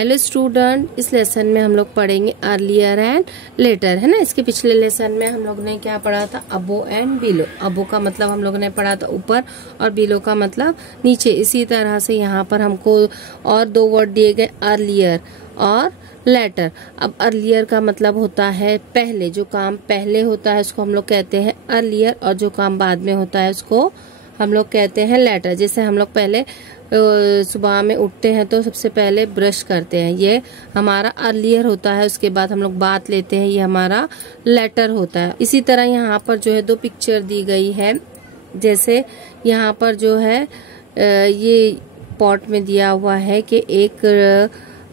Hello student, इस lesson में हम लोग पढ़ेंगे अर्लियर एंड लेटर, है ना। इसके पिछले लेसन में हम लोग ने क्या पढ़ा था, अबो एंड बिलो। अबो का मतलब हम लोगों ने पढ़ा था ऊपर और बिलो का मतलब नीचे। इसी तरह से यहाँ पर हमको और दो वर्ड दिए गए, अर्लियर और लेटर। अब अर्लियर का मतलब होता है पहले, जो काम पहले होता है उसको हम लोग कहते हैं अर्लियर, और जो काम बाद में होता है उसको हम लोग कहते हैं लेटर। जैसे हम लोग पहले सुबह में उठते हैं तो सबसे पहले ब्रश करते हैं, ये हमारा अर्लियर होता है। उसके बाद हम लोग बात लेते हैं, ये हमारा लेटर होता है। इसी तरह यहाँ पर जो है दो पिक्चर दी गई है। जैसे यहाँ पर जो है ये पॉट में दिया हुआ है कि एक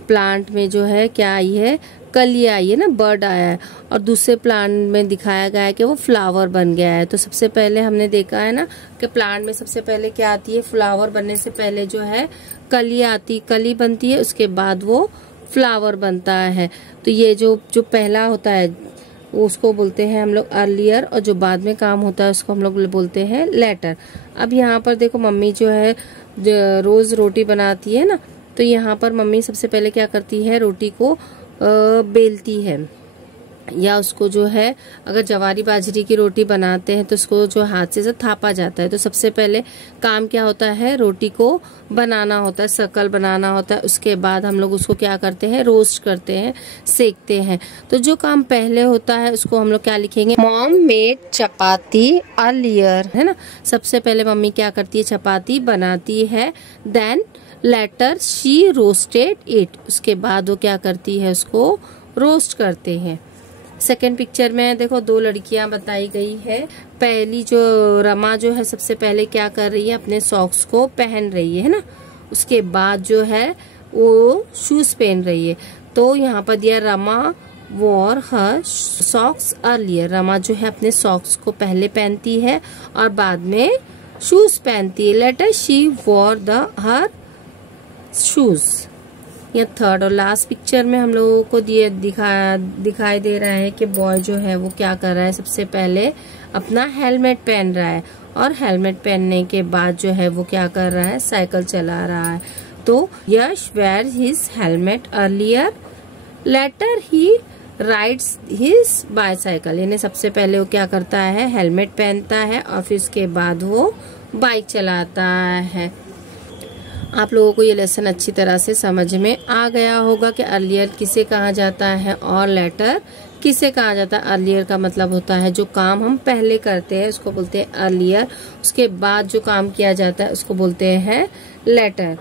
प्लांट में जो है क्या आई है, कली आई है ना, बर्ड आया है। और दूसरे प्लांट में दिखाया गया है कि वो फ्लावर बन गया है। तो सबसे पहले हमने देखा है ना कि प्लांट में सबसे पहले क्या आती है, फ्लावर बनने से पहले जो है कली आती, कली बनती है, उसके बाद वो फ्लावर बनता है। तो ये जो पहला होता है उसको बोलते हैं हम लोग अर्लियर, और जो बाद में काम होता है उसको हम लोग बोलते हैं लेटर। अब यहाँ पर देखो मम्मी जो है रोज रोटी बनाती है ना, तो यहाँ पर मम्मी सबसे पहले क्या करती है, रोटी को बेलती है, या उसको जो है अगर जवारी बाजरी की रोटी बनाते हैं तो उसको जो हाथ से थापा जाता है। तो सबसे पहले काम क्या होता है, रोटी को बनाना होता है, सर्कल बनाना होता है। उसके बाद हम लोग उसको क्या करते हैं, रोस्ट करते हैं, सेकते हैं। तो जो काम पहले होता है उसको हम लोग क्या लिखेंगे, मॉम मेड चपाती अर्लियर, है ना। सबसे पहले मम्मी क्या करती है, चपाती बनाती है। Then later she roasted it, उसके बाद वो क्या करती है, उसको रोस्ट करते हैं। सेकेंड पिक्चर में देखो दो लड़कियां बताई गई है। पहली जो रमा जो है सबसे पहले क्या कर रही है, अपने सॉक्स को पहन रही है ना। उसके बाद जो है वो शूज पहन रही है। तो यहाँ पर दिया रमा वॉर हर सॉक्स अर्लियर। रमा जो है अपने सॉक्स को पहले पहनती है और बाद में शूज पहनती है। Later she wore her shoes. या थर्ड और लास्ट पिक्चर में हम लोगों को दिखाई दे रहा है कि बॉय जो है वो क्या कर रहा है, सबसे पहले अपना हेलमेट पहन रहा है, और हेलमेट पहनने के बाद जो है वो क्या कर रहा है, साइकिल चला रहा है। तो Yash wear his helmet earlier, later he rides his bicycle. यानी सबसे पहले वो क्या करता है, हेलमेट पहनता है और फिर उसके बाद वो बाइक चलाता है। आप लोगों को ये लेसन अच्छी तरह से समझ में आ गया होगा कि अर्लियर किसे कहा जाता है और लेटर किसे कहा जाता है। अर्लियर का मतलब होता है जो काम हम पहले करते हैं उसको बोलते हैं अर्लियर, उसके बाद जो काम किया जाता है उसको बोलते हैं लेटर।